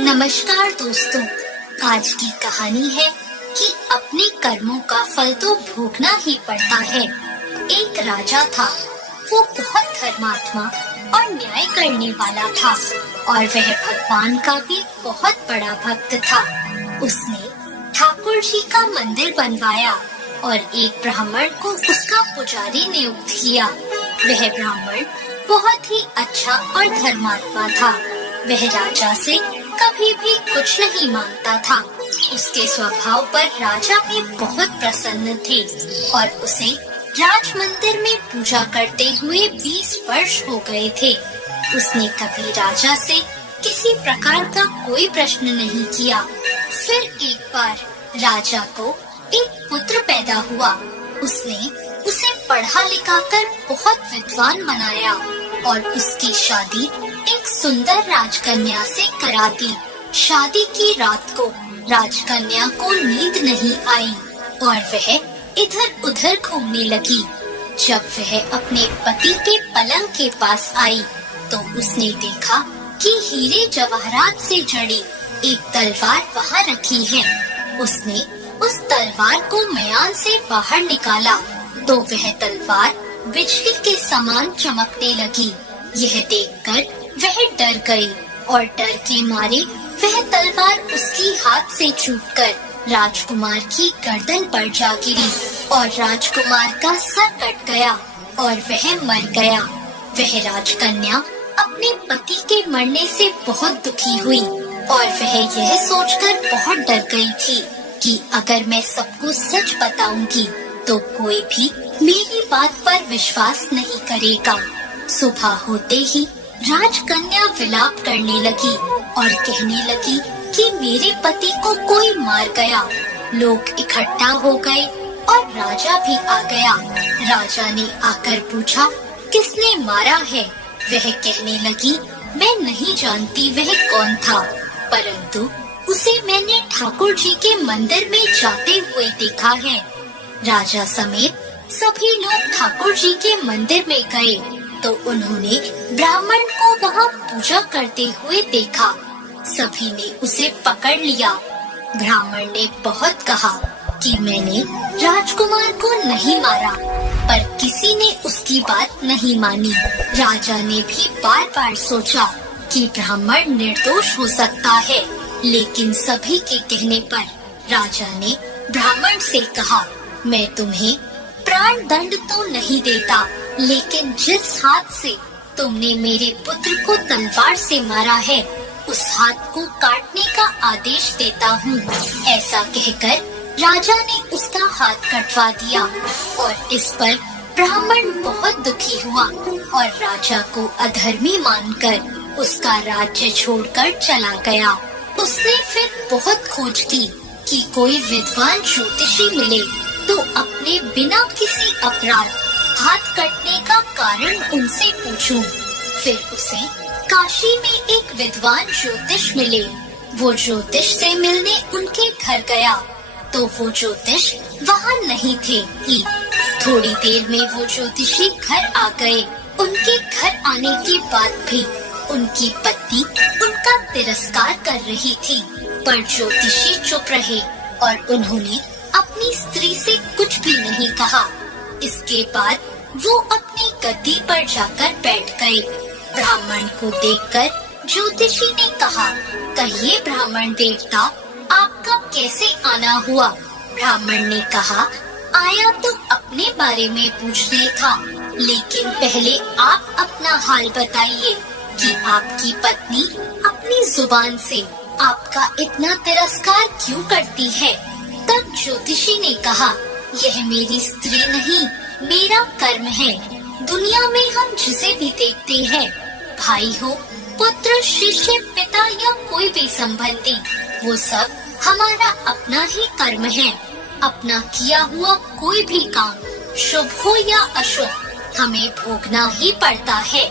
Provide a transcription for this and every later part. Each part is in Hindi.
नमस्कार दोस्तों, आज की कहानी है कि अपने कर्मों का फल तो भोगना ही पड़ता है। एक राजा था, वो बहुत धर्मात्मा और न्याय करने वाला था और वह भगवान का भी बहुत बड़ा भक्त था। उसने ठाकुर जी का मंदिर बनवाया और एक ब्राह्मण को उसका पुजारी नियुक्त किया। वह ब्राह्मण बहुत ही अच्छा और धर्मात्मा था। वह राजा से कभी भी कुछ नहीं मांगता था। उसके स्वभाव पर राजा भी बहुत प्रसन्न थे और उसे राज मंदिर में पूजा करते हुए 20 वर्ष हो गए थे। उसने कभी राजा से किसी प्रकार का कोई प्रश्न नहीं किया। फिर एक बार राजा को एक पुत्र पैदा हुआ। उसने उसे पढ़ा लिखाकर बहुत विद्वान बनाया और उसकी शादी एक सुंदर राजकन्या से करा दी। शादी की रात को राजकन्या को नींद नहीं आई और वह इधर उधर घूमने लगी। जब वह अपने पति के पलंग के पास आई तो उसने देखा कि हीरे जवाहरात से जड़ी एक तलवार वहाँ रखी है। उसने उस तलवार को मयान से बाहर निकाला तो वह तलवार बिजली के समान चमकने लगी। यह देखकर वह डर गई और डर के मारे वह तलवार उसकी हाथ से छूटकर राजकुमार की गर्दन पर जा गिरी और राजकुमार का सर कट गया और वह मर गया। वह राजकन्या अपने पति के मरने से बहुत दुखी हुई और वह यह सोचकर बहुत डर गई थी कि अगर मैं सबको सच बताऊंगी तो कोई भी मेरी बात पर विश्वास नहीं करेगा। सुबह होते ही राजकन्या विलाप करने लगी और कहने लगी कि मेरे पति को कोई मार गया। लोग इकट्ठा हो गए और राजा भी आ गया। राजा ने आकर पूछा, किसने मारा है? वह कहने लगी, मैं नहीं जानती वह कौन था, परंतु उसे मैंने ठाकुर जी के मंदिर में जाते हुए देखा है। राजा समेत सभी लोग ठाकुर जी के मंदिर में गए तो उन्होंने ब्राह्मण को वहाँ पूजा करते हुए देखा। सभी ने उसे पकड़ लिया। ब्राह्मण ने बहुत कहा कि मैंने राजकुमार को नहीं मारा, पर किसी ने उसकी बात नहीं मानी। राजा ने भी बार बार सोचा कि ब्राह्मण निर्दोष हो सकता है, लेकिन सभी के कहने पर राजा ने ब्राह्मण से कहा, मैं तुम्हें प्राण दंड तो नहीं देता, लेकिन जिस हाथ से तुमने मेरे पुत्र को तलवार से मारा है उस हाथ को काटने का आदेश देता हूँ। ऐसा कहकर राजा ने उसका हाथ कटवा दिया और इस पर ब्राह्मण बहुत दुखी हुआ और राजा को अधर्मी मानकर उसका राज्य छोड़कर चला गया। उसने फिर बहुत खोज की कि कोई विद्वान ज्योतिषी मिले तो अपने बिना किसी अपराध हाथ कटने का कारण उनसे पूछूं। फिर उसे काशी में एक विद्वान ज्योतिष मिले। वो ज्योतिष से मिलने उनके घर गया तो वो ज्योतिष वहाँ नहीं थे ही। थोड़ी देर में वो ज्योतिषी घर आ गए। उनके घर आने के बाद भी उनकी पत्नी उनका तिरस्कार कर रही थी, पर ज्योतिषी चुप रहे और उन्होंने अपनी स्त्री से कुछ भी नहीं कहा। इसके बाद वो अपनी गद्दी पर जाकर बैठ गए। ब्राह्मण को देखकर ज्योतिषी ने कहा, कहिए ब्राह्मण देवता, आपका कैसे आना हुआ? ब्राह्मण ने कहा, आया तो अपने बारे में पूछने था, लेकिन पहले आप अपना हाल बताइए कि आपकी पत्नी अपनी जुबान से आपका इतना तिरस्कार क्यों करती है? तब ज्योतिषी ने कहा, यह मेरी स्त्री नहीं, मेरा कर्म है। दुनिया में हम जिसे भी देखते हैं, भाई हो, पुत्र, शिष्य, पिता या कोई भी संबंधी, वो सब हमारा अपना ही कर्म है। अपना किया हुआ कोई भी काम, शुभ हो या अशुभ, हमें भोगना ही पड़ता है।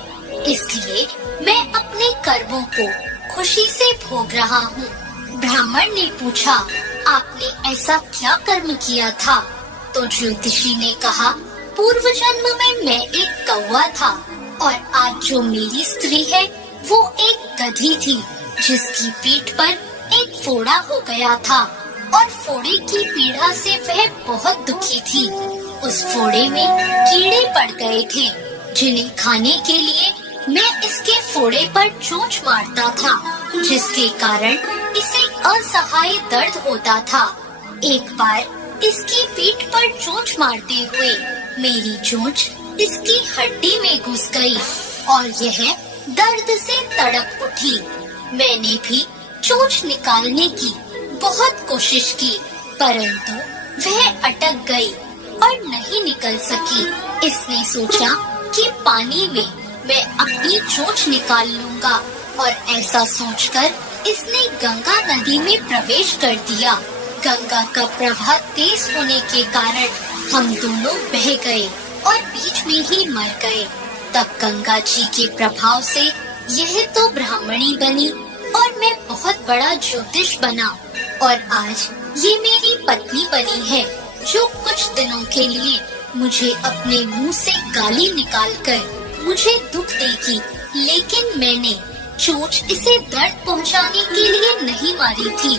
इसलिए मैं अपने कर्मों को खुशी से भोग रहा हूँ। ब्राह्मण ने पूछा, आपने ऐसा क्या कर्म किया था? तो ज्योतिषी ने कहा, पूर्व जन्म में मैं एक कौवा था और आज जो मेरी स्त्री है वो एक गधी थी। जिसकी पीठ पर एक फोड़ा हो गया था और फोड़े की पीड़ा से वह बहुत दुखी थी। उस फोड़े में कीड़े पड़ गए थे जिन्हें खाने के लिए मैं इसके फोड़े पर चोंच मारता था, जिसके कारण इसे असहाय दर्द होता था। एक बार इसकी पीठ पर चोंच मारते हुए मेरी चोंच इसकी हड्डी में घुस गई और यह दर्द से तड़प उठी। मैंने भी चोंच निकालने की बहुत कोशिश की, परंतु वह अटक गई और नहीं निकल सकी। इसने सोचा कि पानी में मैं अपनी चोंच निकाल लूंगा और ऐसा सोचकर इसने गंगा नदी में प्रवेश कर दिया। गंगा का प्रवाह तेज होने के कारण हम दोनों बह गए और बीच में ही मर गए। तब गंगा जी के प्रभाव से यह तो ब्राह्मणी बनी और मैं बहुत बड़ा ज्योतिष बना और आज ये मेरी पत्नी बनी है, जो कुछ दिनों के लिए मुझे अपने मुंह से गाली निकालकर मुझे दुख देगी। लेकिन मैंने चोंच इसे दर्द पहुंचाने के लिए नहीं मारी थी,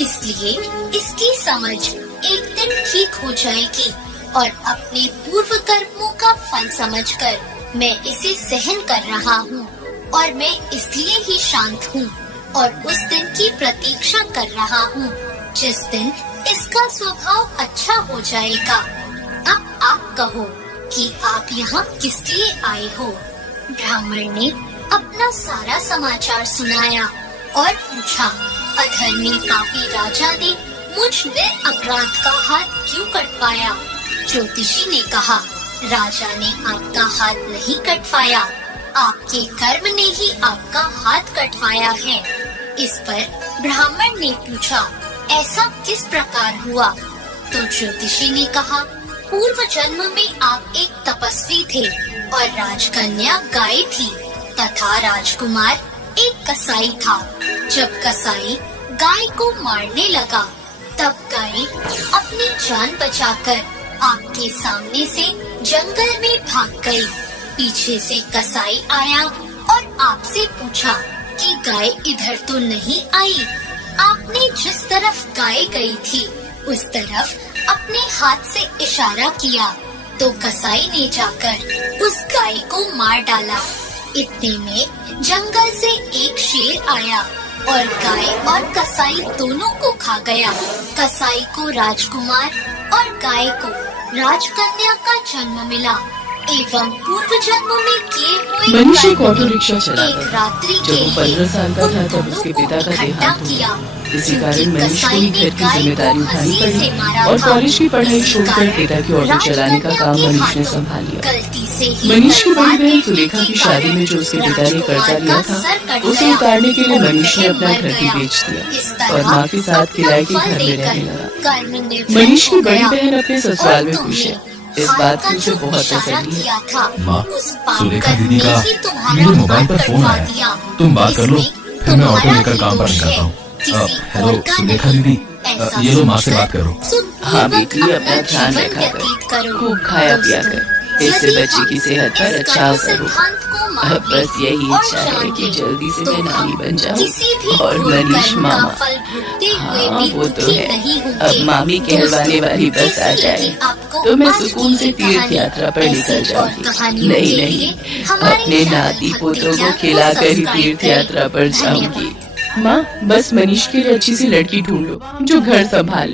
इसलिए इसकी समझ एक दिन ठीक हो जाएगी और अपने पूर्व कर्मों का फल समझकर मैं इसे सहन कर रहा हूँ और मैं इसलिए ही शांत हूँ और उस दिन की प्रतीक्षा कर रहा हूँ जिस दिन इसका स्वभाव अच्छा हो जाएगा। अब आप कहो कि आप यहाँ किस लिए आए हो? ब्राह्मण ने अपना सारा समाचार सुनाया और पूछा, अधर्मी पापी राजा ने मुझ अपराध का हाथ क्यों कटवाया? ज्योतिषी ने कहा, राजा ने आपका हाथ नहीं कटवाया, आपके कर्म ने ही आपका हाथ कटवाया है। इस पर ब्राह्मण ने पूछा, ऐसा किस प्रकार हुआ? तो ज्योतिषी ने कहा, पूर्व जन्म में आप एक तपस्वी थे और राजकन्या गाय थी तथा राजकुमार एक कसाई था। जब कसाई गाय को मारने लगा तब गाय अपनी जान बचाकर आपके सामने से जंगल में भाग गई। पीछे से कसाई आया और आपसे पूछा कि गाय इधर तो नहीं आई। आपने जिस तरफ गाय गई थी उस तरफ अपने हाथ से इशारा किया तो कसाई ने जाकर उस गाय को मार डाला। इतने में जंगल से एक शेर आया और गाय और कसाई दोनों को खा गया। कसाई को राजकुमार और गाय को राजकन्या का जन्म मिला एवं पूर्व जन्म में किए हुए मनीष एक ऑटो रिक्शा एक चलाता रात्रि था। के जब वो 15 साल का था तब उसके पिता का देहांत हो गया। इसी कारण मनीष को ही घर की जिम्मेदारी उठानी पड़ी और कॉलेज की पढ़ाई छोड़कर पिता की ऑटो चलाने का काम मनीष ने संभाल लिया। मनीष की बड़ी बहन सुलेखा की शादी में जो उसके पिता ने कर्जा लिया था उसे उतारने के लिए मनीष ने अपना घर भी बेच दिया और माँ के साथ किराए के घर में रहने लगा। मनीष की बड़ी बहन अपने ससुराल में खुश है। इस बात की उसे बहुत तसल्ली है। माँ, सुलेखा दीदी का मेरे मोबाइल पर फोन आया, तुम बात कर लो, फिर मैं ऑटो लेकर काम पर निकलता हूँ। हेलो सुलेखा दीदी, ये लो माँ से बात करो। हाँ बेटी, अपना ध्यान रखा कर, खूब खाया पिया कर, इससे बच्चे की सेहत पर अच्छा असर हो। अब बस यही इच्छा है कि जल्दी से मैं नानी बन जाऊँ और मनीष मामा। हाँ वो तो है, अब मामी कहलवाने वाली बस आ जाए तो मैं सुकून से तीर्थ यात्रा पर निकल जाऊंगी। नहीं नहीं, अपने नाती पोतों को खिलाकर ही तीर्थ यात्रा पर जाऊंगी। माँ, बस मनीष के लिए अच्छी सी लड़की ढूंढ लो जो घर संभाले।